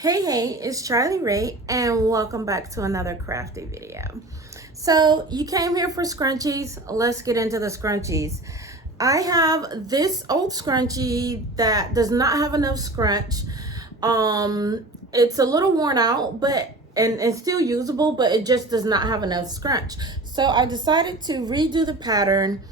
Hey, it's Charlie Ray, and welcome back to another crafty video. So you came here for scrunchies. Let's get into the scrunchies. I have this old scrunchie that does not have enough scrunch. It's a little worn out, but and still usable, but it just does not have enough scrunch. So I decided to redo the pattern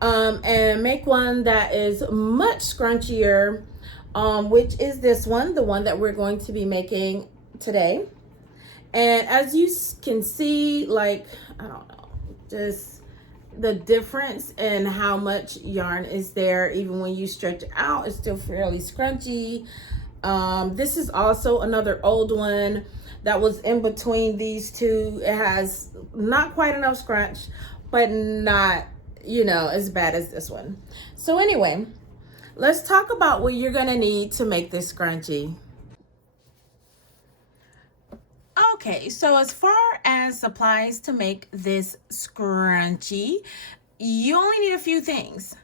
and make one that is much scrunchier, which is this one, the one that we're going to be making today. And as you can see, like, I don't know, just the difference in how much yarn is there. Even when you stretch it out, it's still fairly scrunchy. This is also another old one that was in between these two. It has not quite enough scrunch, but not, as bad as this one. So anyway, let's talk about what you're gonna need to make this scrunchie. Okay, so as far as supplies to make this scrunchie, you only need a few things.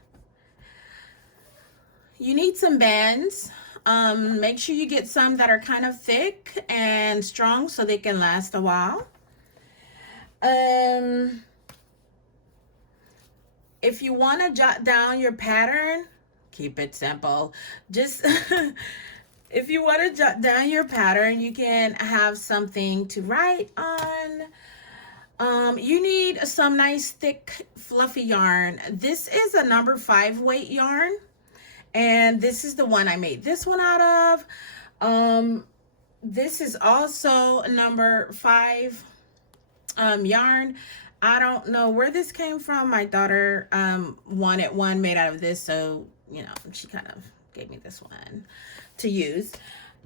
You need some bands. Make sure you get some that are kind of thick and strong so they can last a while. If you want to jot down your pattern, keep it simple. Just if you want to jot down your pattern, you can have something to write on. You need some nice thick fluffy yarn. This is a number 5 weight yarn, and this is the one I made this one out of. This is also a number 5 yarn. I don't know where this came from. My daughter wanted one made out of this, so she kind of gave me this one to use.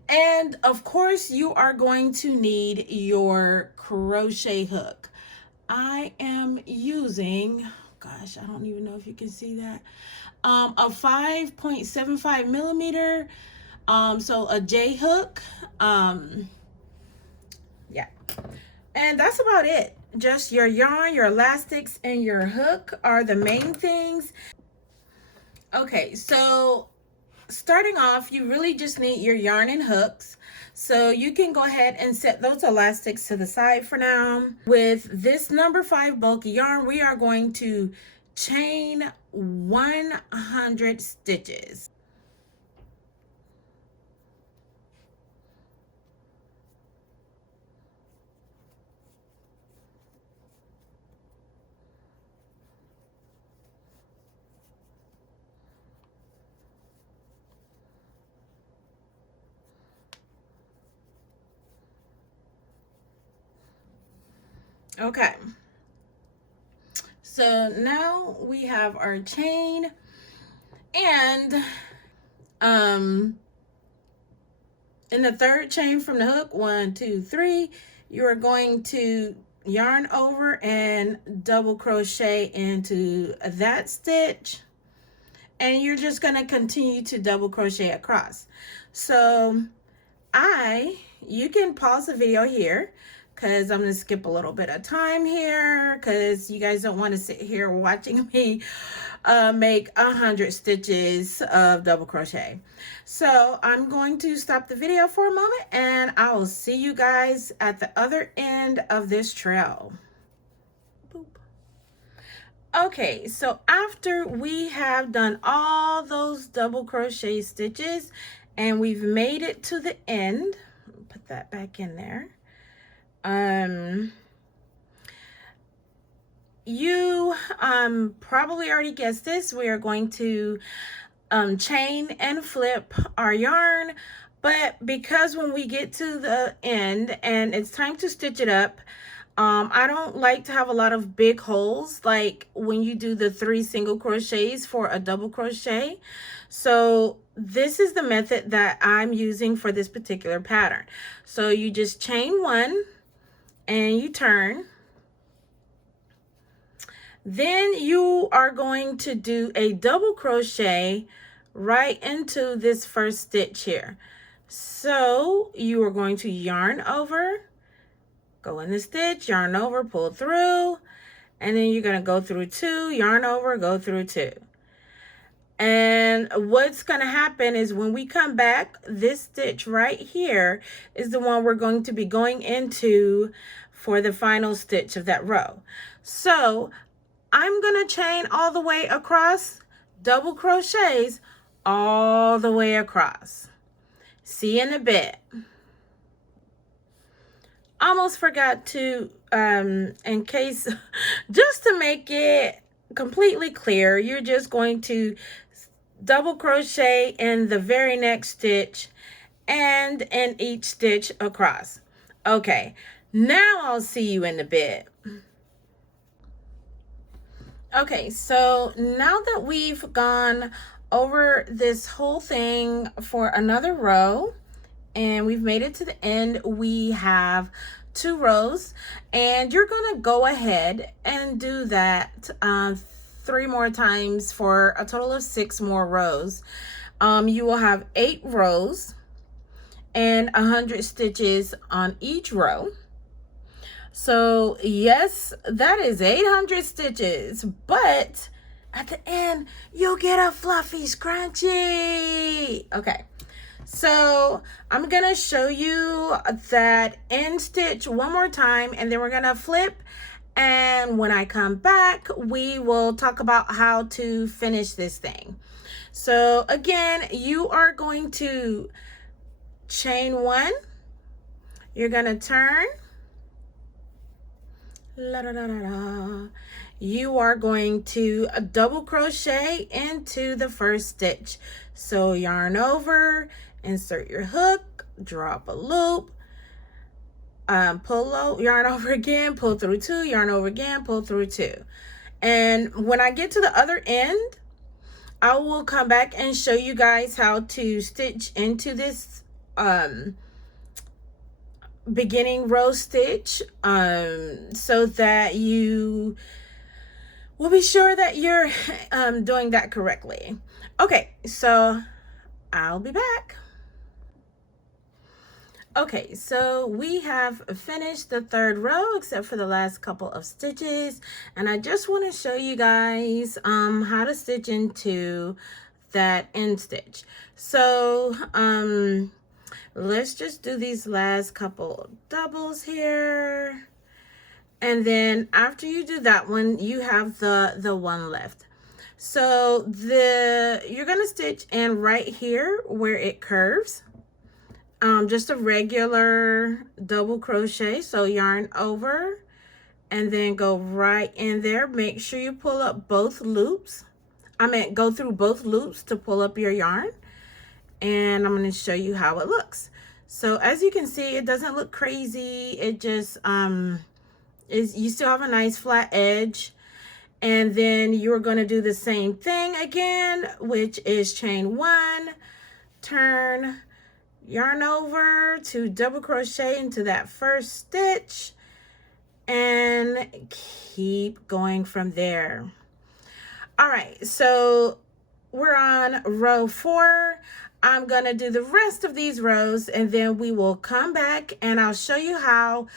And of course, you are going to need your crochet hook. I am using, gosh, I don't even know if you can see that, a 5.75 millimeter, so a J hook. Yeah, and that's about it. Just your yarn, your elastics, and your hook are the main things. Okay, so starting off, you really just need your yarn and hooks. So you can go ahead and set those elastics to the side for now. With this number 5 bulky yarn, we are going to chain 100 stitches. Okay, so now we have our chain, and in the third chain from the hook, 1, 2, 3, you are going to yarn over and double crochet into that stitch, and you're just going to continue to double crochet across. So you can pause the video here, because I'm going to skip a little bit of time here, because you guys don't want to sit here watching me make 100 stitches of double crochet. So I'm going to stop the video for a moment, and I will see you guys at the other end of this trail. Boop. Okay, so after we have done all those double crochet stitches and we've made it to the end, put that back in there. You probably already guessed this. We are going to chain and flip our yarn, but because when we get to the end and it's time to stitch it up, I don't like to have a lot of big holes like when you do the 3 single crochets for a double crochet. So this is the method that I'm using for this particular pattern. So you just chain 1 and you turn. Then you are going to do a double crochet right into this first stitch here. So you are going to yarn over, go in the stitch, yarn over, pull through, and then you're going to go through 2, yarn over, go through 2. And what's going to happen is when we come back, this stitch right here is the one we're going to be going into for the final stitch of that row. So I'm going to chain all the way across, double crochets all the way across. See you in a bit. Almost forgot to, in case, just to make it completely clear, you're just going to double crochet in the very next stitch and in each stitch across. Okay, now I'll see you in a bit. Okay, so now that we've gone over this whole thing for another row and we've made it to the end, we have 2 rows, and you're gonna go ahead and do that 3 more times for a total of 6 more rows. You will have 8 rows and 100 stitches on each row. So yes, that is 800 stitches, but at the end, you'll get a fluffy scrunchie. Okay, so I'm gonna show you that end stitch one more time, and then we're gonna flip. And when I come back, we will talk about how to finish this thing. So again, you are going to chain 1. You're gonna turn. La, da, da, da, da. You are going to double crochet into the first stitch. So yarn over, insert your hook, drop a loop, pull out, yarn over again, pull through 2, yarn over again, pull through 2. And when I get to the other end, I will come back and show you guys how to stitch into this beginning row stitch, so that you will be sure that you're doing that correctly. Okay, so I'll be back. Okay, so we have finished the 3rd row except for the last couple of stitches, and I just want to show you guys how to stitch into that end stitch. So let's just do these last couple of doubles here, and then after you do that one, you have the one left. So you're gonna stitch in right here where it curves, just a regular double crochet. So yarn over and then go right in there. Make sure you pull up both loops. Go through both loops to pull up your yarn. And I'm going to show you how it looks. So as you can see, it doesn't look crazy. It just you still have a nice flat edge. And then you're going to do the same thing again, which is chain 1, turn, yarn over to double crochet into that first stitch, and keep going from there. All right, so we're on row 4. I'm going to do the rest of these rows, and then we will come back and I'll show you how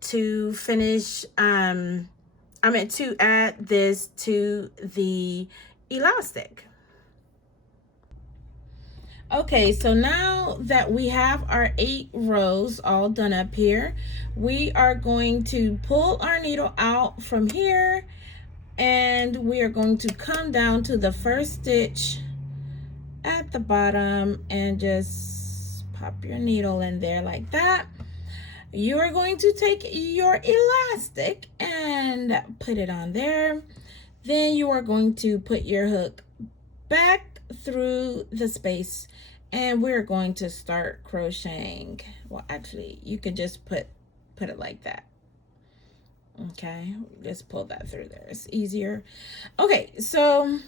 to finish, to add this to the elastic. Okay, so now that we have our 8 rows all done up here, we are going to pull our needle out from here, and we are going to come down to the first stitch at the bottom and just pop your needle in there like that. You are going to take your elastic and put it on there. Then you are going to put your hook back through the space, and we're going to start crocheting. Well, actually, you can just put it like that. Okay, just pull that through there. It's easier. Okay, so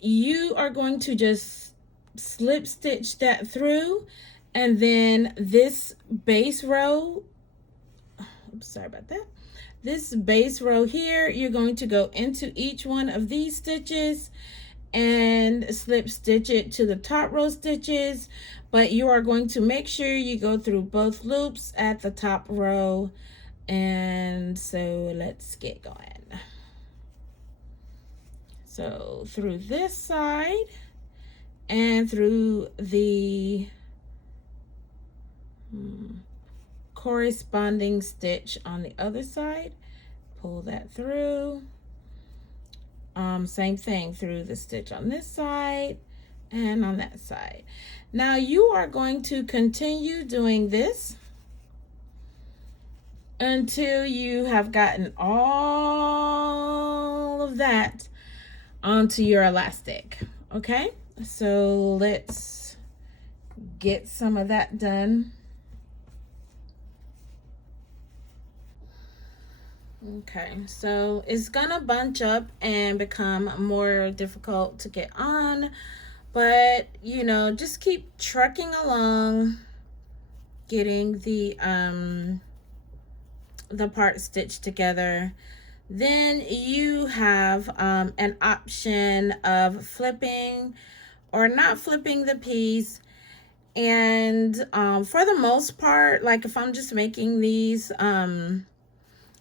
you are going to just slip stitch that through, and then this base row, oops, sorry about that, this base row here, you're going to go into each one of these stitches and slip stitch it to the top row stitches, but you are going to make sure you go through both loops at the top row. And so let's get going. So through this side and through the corresponding stitch on the other side, pull that through. Same thing through the stitch on this side and on that side. Now you are going to continue doing this until you have gotten all of that onto your elastic. Okay, so let's get some of that done. Okay, so it's gonna bunch up and become more difficult to get on, but you know, just keep trucking along, getting the part stitched together. Then you have an option of flipping or not flipping the piece. And for the most part, like if I'm just making these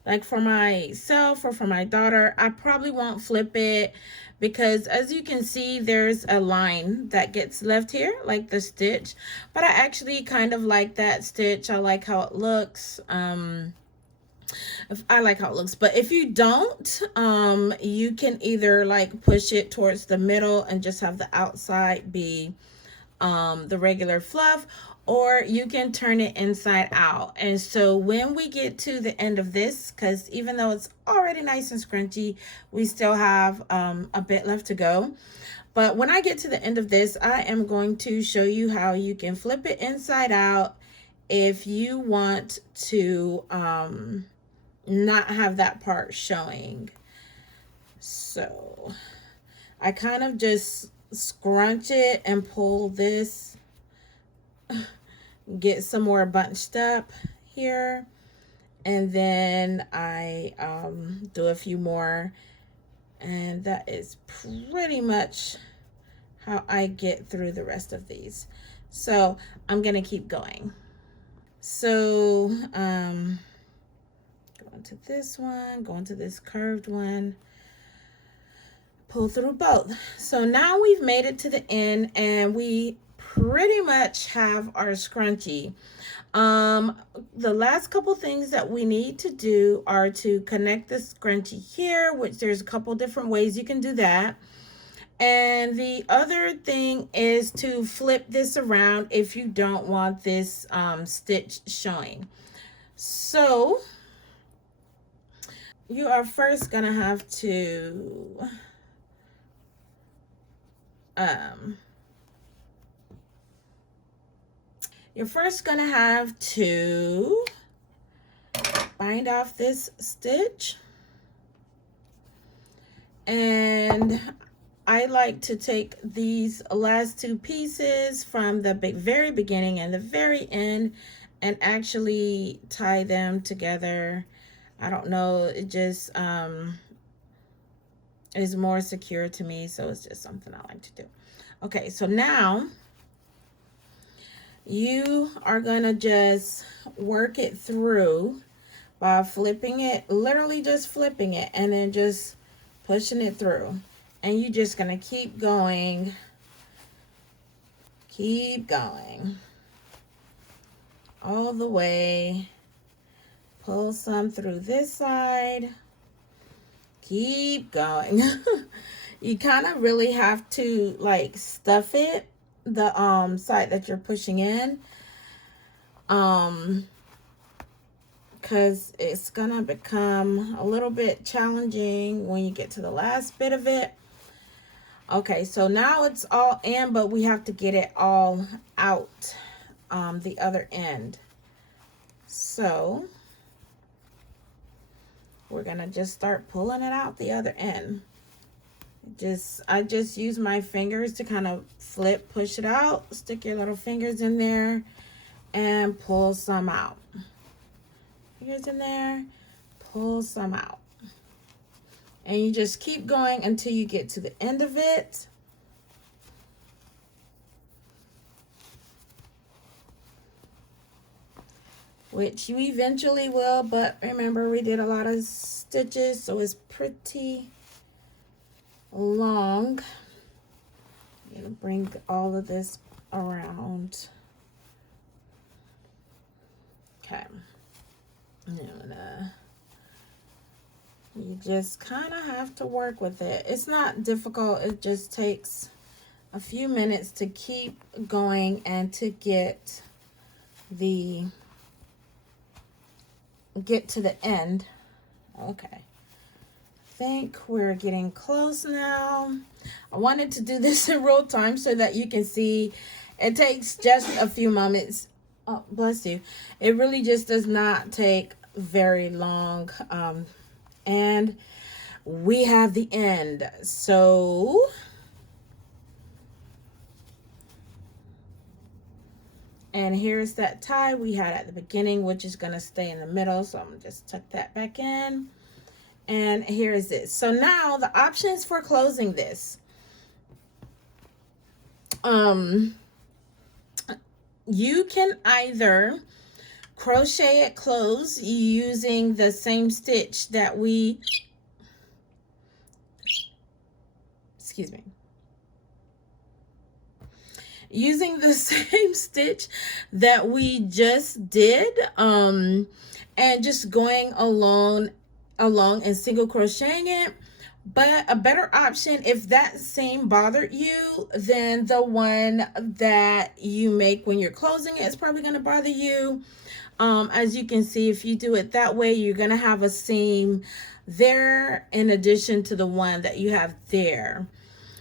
like for myself or for my daughter, I probably won't flip it, because as you can see, there's a line that gets left here, like the stitch. But I actually kind of like that stitch. I like how it looks. I like how it looks. But if you don't, you can either like push it towards the middle and just have the outside be the regular fluff, or you can turn it inside out. And so when we get to the end of this, because even though it's already nice and scrunchy, we still have a bit left to go. But when I get to the end of this, I am going to show you how you can flip it inside out if you want to not have that part showing. So I kind of just scrunch it and pull this, get some more bunched up here, and then I do a few more, and that is pretty much how I get through the rest of these. So I'm gonna keep going. So going to this one, going to this curved one, pull through both. So now we've made it to the end and we pretty much have our scrunchie. The last couple things that we need to do are to connect the scrunchie here, which there's a couple different ways you can do that. And the other thing is to flip this around if you don't want this stitch showing. So you are first gonna have to you're first gonna have to bind off this stitch, and I like to take these last two pieces from the very beginning and the very end and actually tie them together. I don't know, it just is more secure to me, so it's just something I like to do. Okay, so now you are gonna just work it through by flipping it, literally just flipping it and then just pushing it through. And you're just gonna keep going all the way. Pull some through this side, keep going. You kind of really have to like stuff it, the side that you're pushing in, because it's gonna become a little bit challenging when you get to the last bit of it. Okay, so now it's all in, but we have to get it all out the other end. So we're gonna just start pulling it out the other end. I just use my fingers to kind of flip, push it out, stick your little fingers in there and pull some out. Fingers in there, pull some out. And you just keep going until you get to the end of it. Which you eventually will, but remember we did a lot of stitches, so it's pretty long. I'm gonna bring all of this around. Okay. You just kind of have to work with it. It's not difficult. It just takes a few minutes to keep going and to get to the end. Okay. I think we're getting close now. I wanted to do this in real time so that you can see it takes just a few moments. Oh, bless you. It really just does not take very long. And we have the end. So and here's that tie we had at the beginning, which is going to stay in the middle. So I'm going to just tuck that back in. And here is it. So now the options for closing this. You can either crochet it closed using the same stitch that we, using the same stitch that we just did, and just going along and single crocheting it. But a better option, if that seam bothered you, then the one that you make when you're closing it is probably going to bother you. As you can see, if you do it that way, you're going to have a seam there in addition to the one that you have there.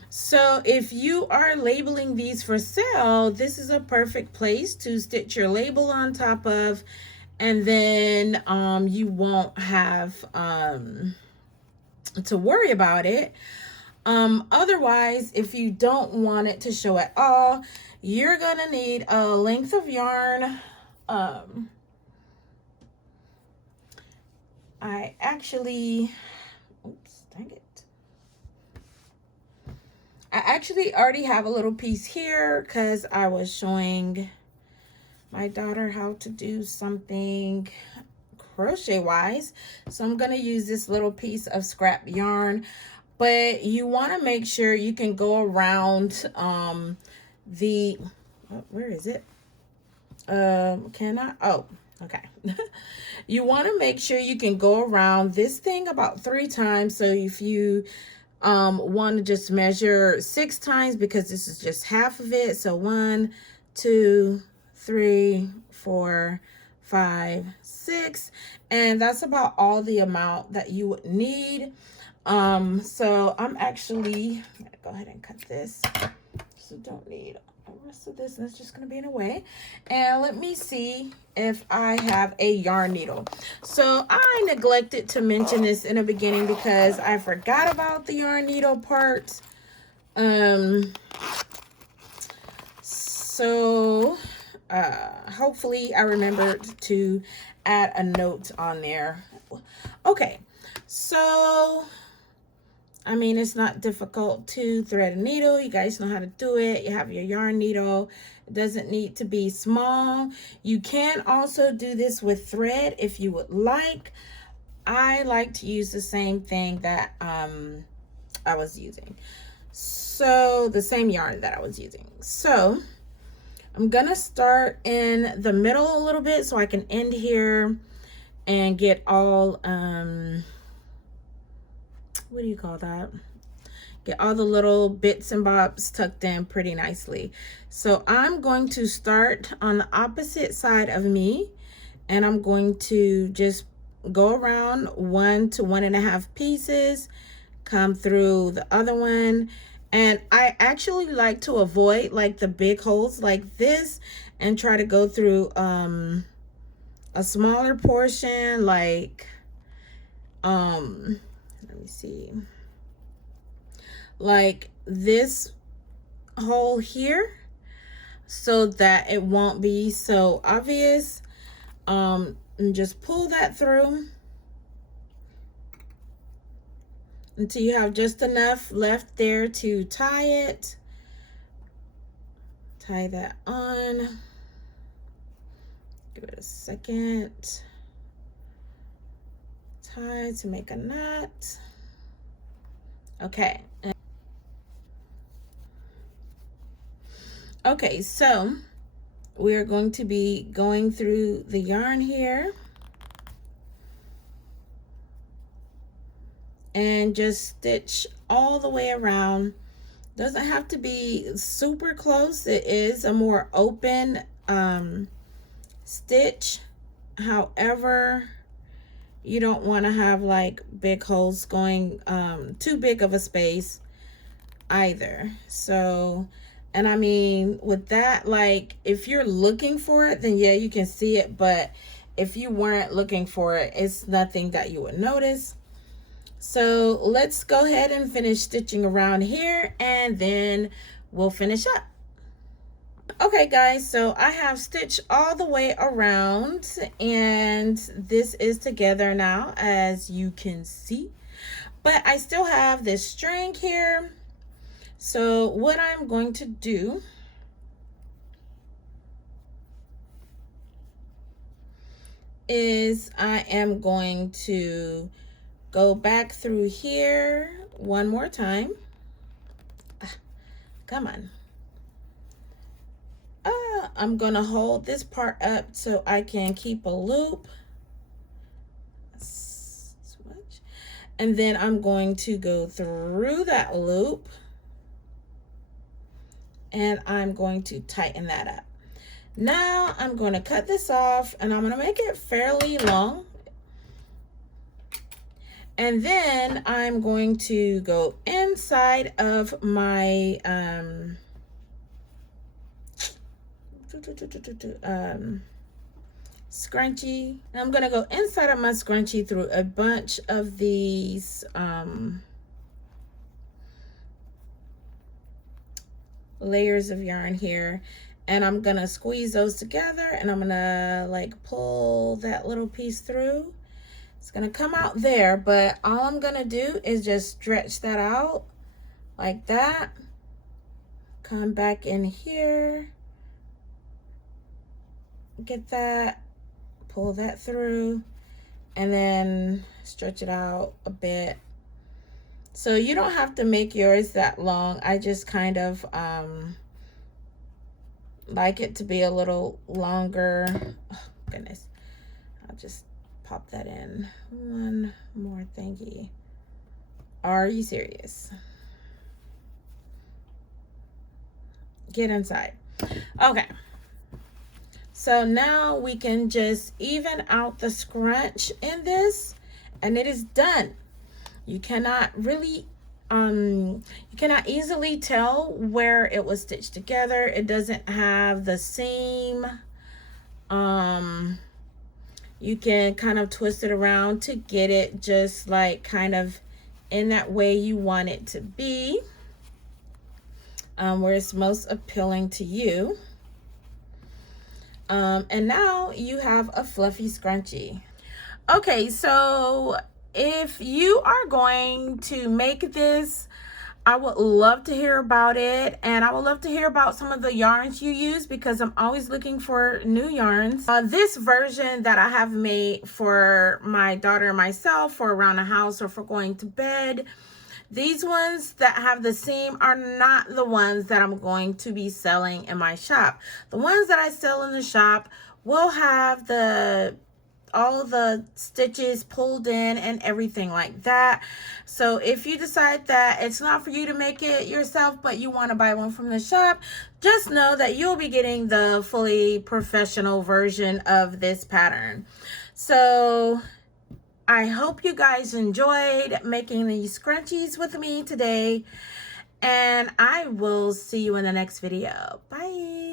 So if you are labeling these for sale, this is a perfect place to stitch your label on top of, and then you won't have to worry about it. Otherwise, if you don't want it to show at all, you're gonna need a length of yarn. I actually, oops, dang it. I actually already have a little piece here because I was showing my daughter how to do something crochet wise. So I'm going to use this little piece of scrap yarn, but you want to make sure you can go around where is it? Can I? Oh, okay. You want to make sure you can go around this thing about 3 times. So if you want to just measure 6 times, because this is just half of it. So 1, 2, 3, 4, 5, 6, and that's about all the amount that you would need. So I'm actually gonna go ahead and cut this, so don't need the rest of this, and it's just gonna be in a way. And let me see if I have a yarn needle. So I neglected to mention this in the beginning because I forgot about the yarn needle part. So hopefully I remembered to add a note on there. Okay, so I mean, it's not difficult to thread a needle. You guys know how to do it. You have your yarn needle. It doesn't need to be small. You can also do this with thread if you would like. I like to use the same thing that I was using. So the same yarn that I was using. So I'm gonna start in the middle a little bit so I can end here and get all what do you call that? Get all the little bits and bobs tucked in pretty nicely. So I'm going to start on the opposite side of me, and I'm going to just go around 1 to 1.5 pieces, come through the other one. And I actually like to avoid like the big holes like this and try to go through a smaller portion, like let me see, like this hole here, so that it won't be so obvious. And just pull that through until you have just enough left there to tie it. Tie that on. Give it a second. Tie to make a knot. Okay. Okay, so we're going to be going through the yarn here and just stitch all the way around. Doesn't have to be super close. It is a more open stitch. However, you don't want to have like big holes going too big of a space either. So, and I mean with that, like if you're looking for it, then yeah, you can see it, but if you weren't looking for it, it's nothing that you would notice. So let's go ahead and finish stitching around here, and then we'll finish up. Okay guys, so I have stitched all the way around, and this is together now, as you can see, but I still have this string here. So what I'm going to do is I am going to go back through here one more time. Come on. I'm gonna hold this part up so I can keep a loop. Switch. And then I'm going to go through that loop, and I'm going to tighten that up. Now I'm going to cut this off, and I'm going to make it fairly long. And then I'm going to go inside of my scrunchie. And I'm going to go inside of my scrunchie through a bunch of these layers of yarn here, and I'm gonna squeeze those together, and I'm gonna like pull that little piece through. It's gonna come out there, but all I'm gonna do is just stretch that out like that, come back in here, get that, pull that through, and then stretch it out a bit. So you don't have to make yours that long. I just kind of like it to be a little longer. Oh, goodness. I'll just pop that in. One more thingy. Are you serious? Get inside. Okay. So now we can just even out the scrunch in this, and it is done. You cannot really, you cannot easily tell where it was stitched together. It doesn't have the seam. You can kind of twist it around to get it just like kind of in that way you want it to be, where it's most appealing to you. And now you have a fluffy scrunchie. Okay, so if you are going to make this, I would love to hear about it, and I would love to hear about some of the yarns you use, because I'm always looking for new yarns. This version that I have made for my daughter and myself for around the house or for going to bed, these ones that have the seam are not the ones that I'm going to be selling in my shop. The ones that I sell in the shop will have all the stitches pulled in and everything like that. So if you decide that it's not for you to make it yourself, but you want to buy one from the shop, just know that you'll be getting the fully professional version of this pattern. So I hope you guys enjoyed making these scrunchies with me today, and I will see you in the next video. Bye.